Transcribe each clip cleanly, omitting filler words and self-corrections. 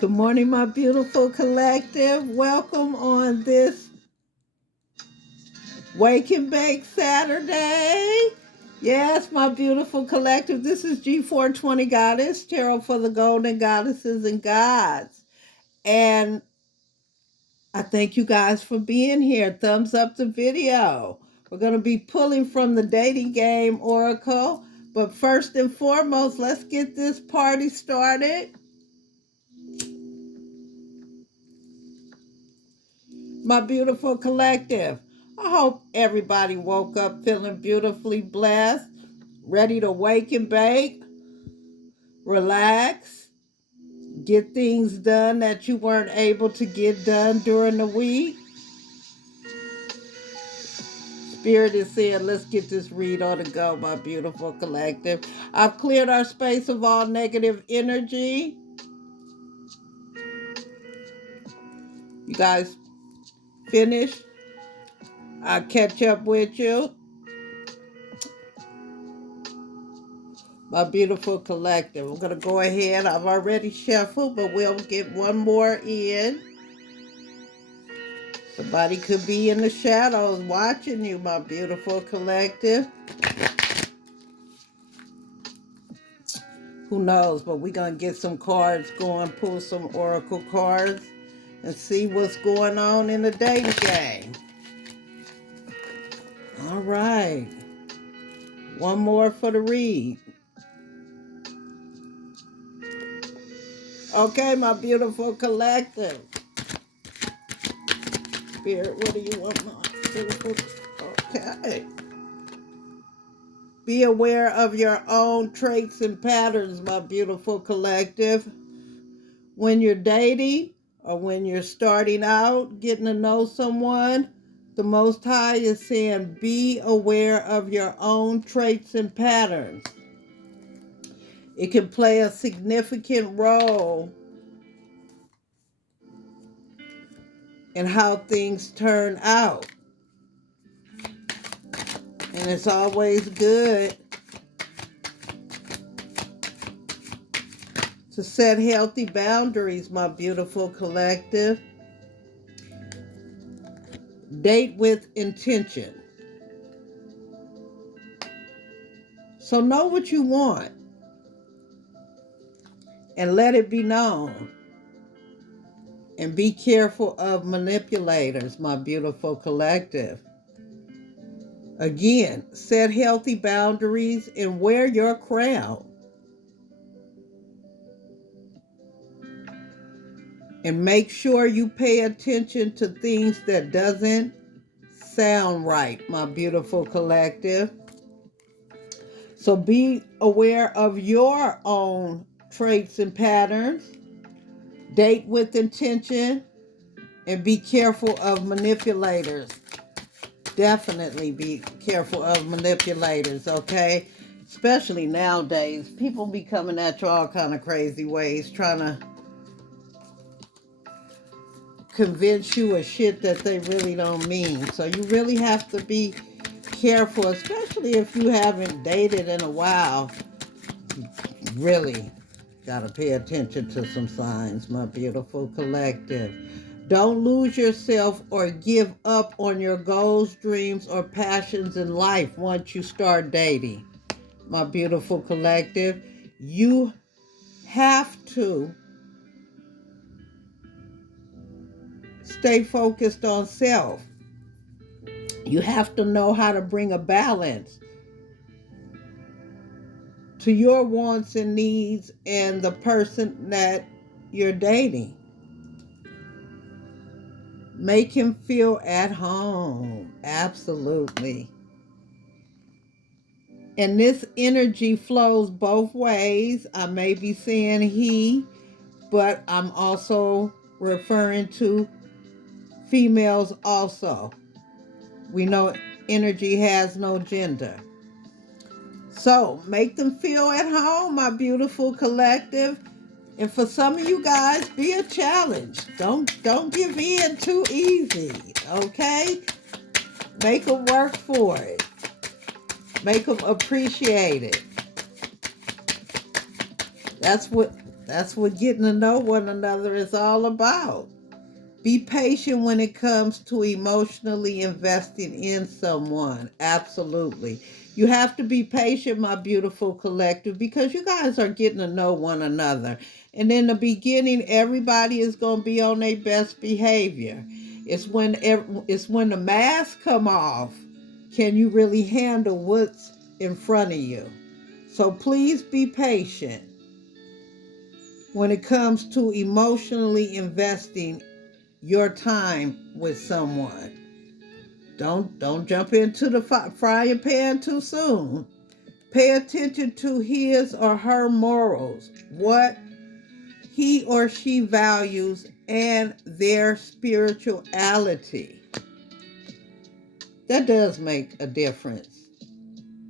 Good morning, my beautiful collective. Welcome on this Wake and Bake Saturday. Yes, my beautiful collective. This is G420 Goddess, Tarot for the Golden Goddesses and Gods. And I thank you guys for being here. Thumbs up the video. We're going to be pulling from the Dating Game Oracle. But first and foremost, let's get this party started. My beautiful collective, I hope everybody woke up feeling beautifully blessed, ready to wake and bake, relax, get things done that you weren't able to get done during the week. Spirit is saying, let's get this read on the go, my beautiful collective. I've cleared our space of all negative energy. You guys finished? I'll catch up with you. My beautiful collective. I'm going to go ahead. I've already shuffled, but we'll get one more in. Somebody could be in the shadows watching you, my beautiful collective. Who knows, but we're going to get some cards going, pull some oracle cards, and see what's going on in the dating game. All right. One more for the read. Okay, my beautiful collective. Spirit, what do you want, my beautiful? Okay. Be aware of your own traits and patterns, my beautiful collective. When you're dating or when you're starting out, getting to know someone, the Most High is saying, be aware of your own traits and patterns. It can play a significant role in how things turn out. And it's always good to set healthy boundaries, my beautiful collective. Date with intention. So know what you want and let it be known. And be careful of manipulators, my beautiful collective. Again, set healthy boundaries and wear your crown. And make sure you pay attention to things that doesn't sound right, my beautiful collective. So be aware of your own traits and patterns. Date with intention and be careful of manipulators. Definitely be careful of manipulators, okay? Especially nowadays. People be coming at you all kind of crazy ways, trying to convince you of shit that they really don't mean. So you really have to be careful, especially if you haven't dated in a while. You really got to pay attention to some signs, my beautiful collective. Don't lose yourself or give up on your goals, dreams, or passions in life once you start dating, my beautiful collective. You have to stay focused on self. You have to know how to bring a balance to your wants and needs and the person that you're dating. Make him feel at home. Absolutely. And this energy flows both ways. I may be saying he, but I'm also referring to females also. We know energy has no gender. So make them feel at home, my beautiful collective. And for some of you guys, be a challenge. Don't give in too easy, okay? Make them work for it. Make them appreciate it. That's That's what getting to know one another is all about. Be patient when it comes to emotionally investing in someone. Absolutely. You have to be patient, my beautiful collective, because you guys are getting to know one another. And in the beginning, everybody is going to be on their best behavior. It's when the masks come off, can you really handle what's in front of you? So please be patient when it comes to emotionally investing your time with someone. Don't jump into the frying pan too soon. Pay attention to his or her morals, what he or she values, and their spirituality. That does make a difference.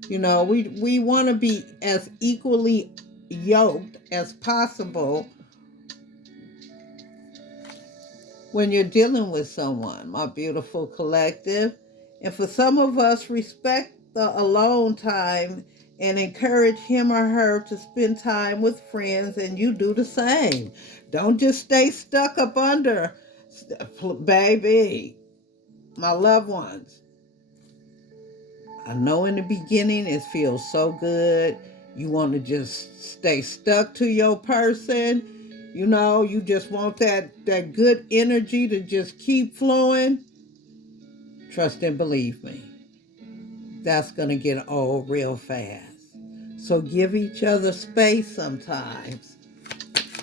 We want to be as equally yoked as possible when you're dealing with someone, my beautiful collective. And for some of us, respect the alone time and encourage him or her to spend time with friends, and you do the same. Don't just stay stuck up under, baby, my loved ones. I know in the beginning it feels so good. You want to just stay stuck to your person. You just want that good energy to just keep flowing. Trust and believe me, that's going to get old real fast. So give each other space sometimes.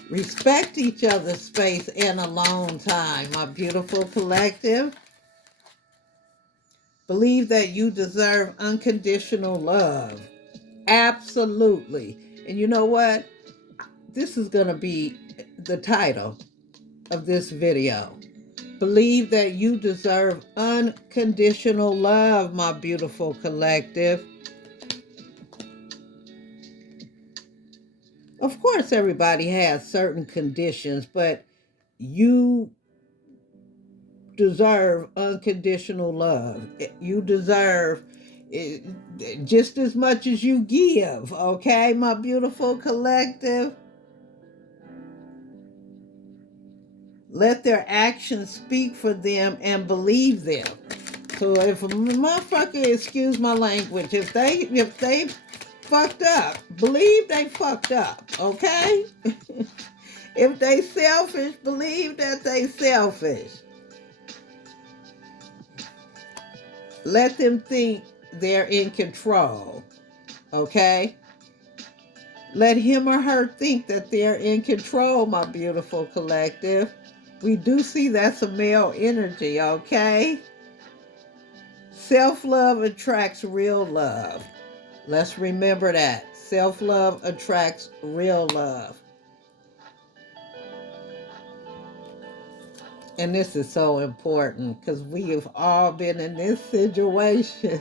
Respect each other's space and alone time, my beautiful collective. Believe that you deserve unconditional love. Absolutely. And you know what? This is going to be the title of this video. Believe that you deserve unconditional love, my beautiful collective. Of course, everybody has certain conditions, but you deserve unconditional love. You deserve it just as much as you give, okay, my beautiful collective? Let their actions speak for them and believe them. So if a motherfucker, excuse my language, if they fucked up, believe they fucked up, okay? If they selfish, believe that they selfish. Let them think they're in control, okay? Let him or her think that they're in control, my beautiful collective. We do see that's a male energy, okay? Self-love attracts real love. Let's remember that. Self-love attracts real love. And this is so important because we have all been in this situation.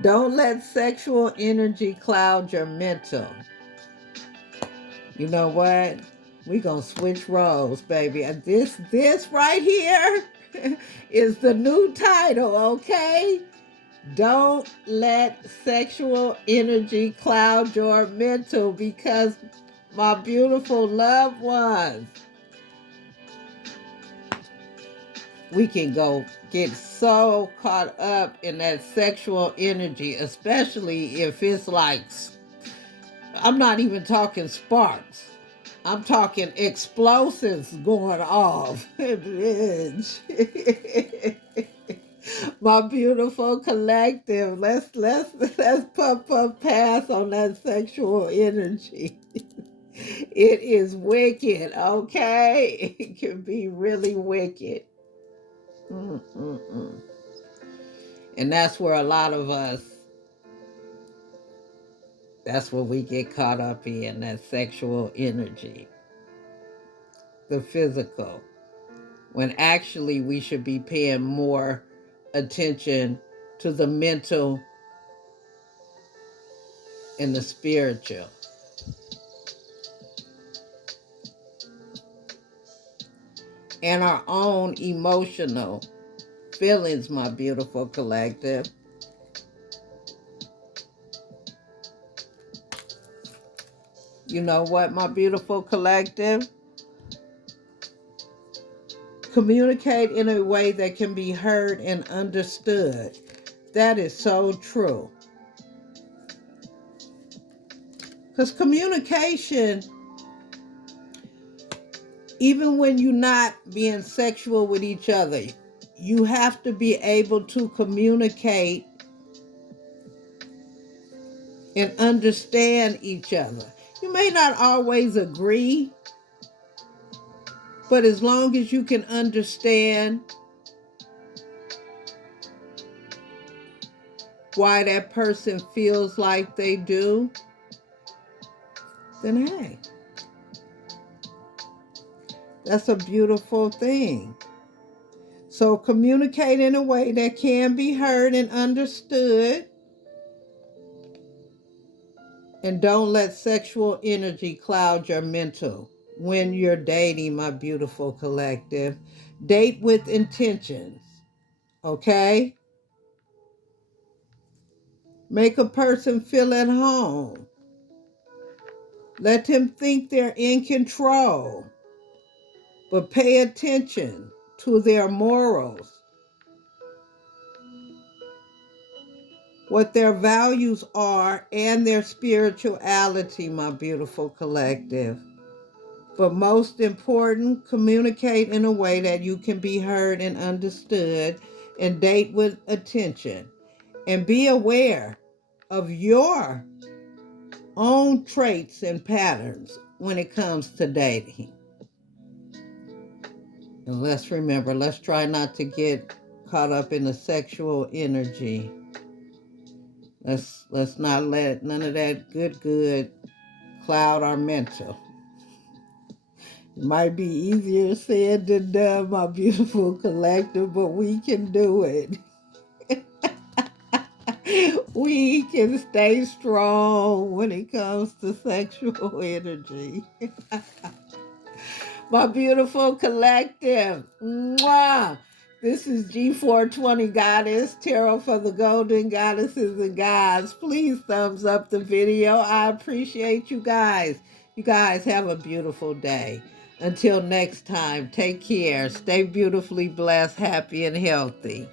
Don't let sexual energy cloud your mental. You know what? We're going to switch roles, baby. And this right here is the new title, okay? Don't let sexual energy cloud your mental, because my beautiful loved ones, we can go get so caught up in that sexual energy, especially if it's like, I'm not even talking sparks. I'm talking explosives going off. Bitch. My beautiful collective, let's puff pass on that sexual energy. It is wicked, okay? It can be really wicked. Mm-mm-mm. And that's where a lot of us, that's what we get caught up in, that sexual energy, the physical, when actually we should be paying more attention to the mental and the spiritual. And our own emotional feelings, my beautiful collective. You know what, my beautiful collective? Communicate in a way that can be heard and understood. That is so true. Because communication, even when you're not being sexual with each other, you have to be able to communicate and understand each other. You may not always agree, but as long as you can understand why that person feels like they do, then hey, that's a beautiful thing. So communicate in a way that can be heard and understood. And don't let sexual energy cloud your mental when you're dating, my beautiful collective. Date with intentions, okay? Make a person feel at home. Let them think they're in control. But pay attention to their morals, what their values are, and their spirituality, my beautiful collective. But most important, communicate in a way that you can be heard and understood, and date with attention. And be aware of your own traits and patterns when it comes to dating. And let's remember, let's try not to get caught up in the sexual energy. Let's not let none of that good cloud our mental. It might be easier said than done, my beautiful collective, but we can do it. We can stay strong when it comes to sexual energy. My beautiful collective. Mwah! This is G420 Goddess, Tarot for the Golden Goddesses and Gods. Please thumbs up the video. I appreciate you guys. You guys have a beautiful day. Until next time, take care. Stay beautifully blessed, happy, and healthy.